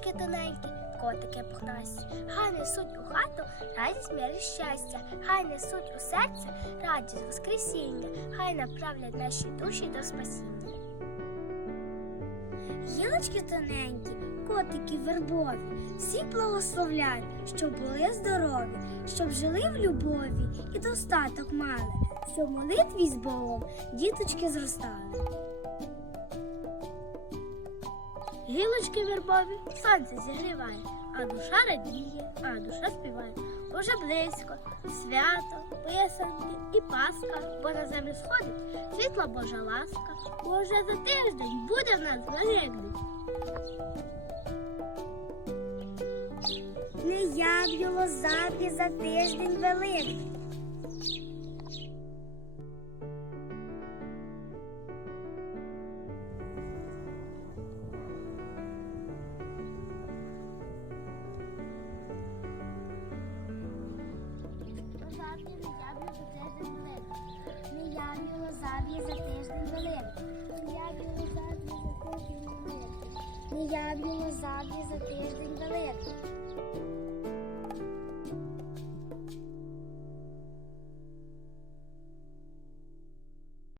Гілочки тоненькі, котики пухнасті, хай несуть у хату радість мир і щастя, хай несуть у серце радість Воскресіння, хай направлять наші душі до спасіння. Гілочки тоненькі, котики вербові, всі благословляють, щоб були здорові, щоб жили в любові і достаток мали, щоб молитві з Богом діточки зростали. Гілочки вербові сонце зігріває, а душа радіє, а душа співає. Уже близько, свято, писанки і Пасха, бо на землю сходить світла Божа ласка. Бо вже за тиждень буде в нас Великдень. Не як його завжди за тиждень великий. Лозав'я за тиждень великий. Не явлю лозав'я за тиждень великий. Не явлю лозав'я за тиждень великий.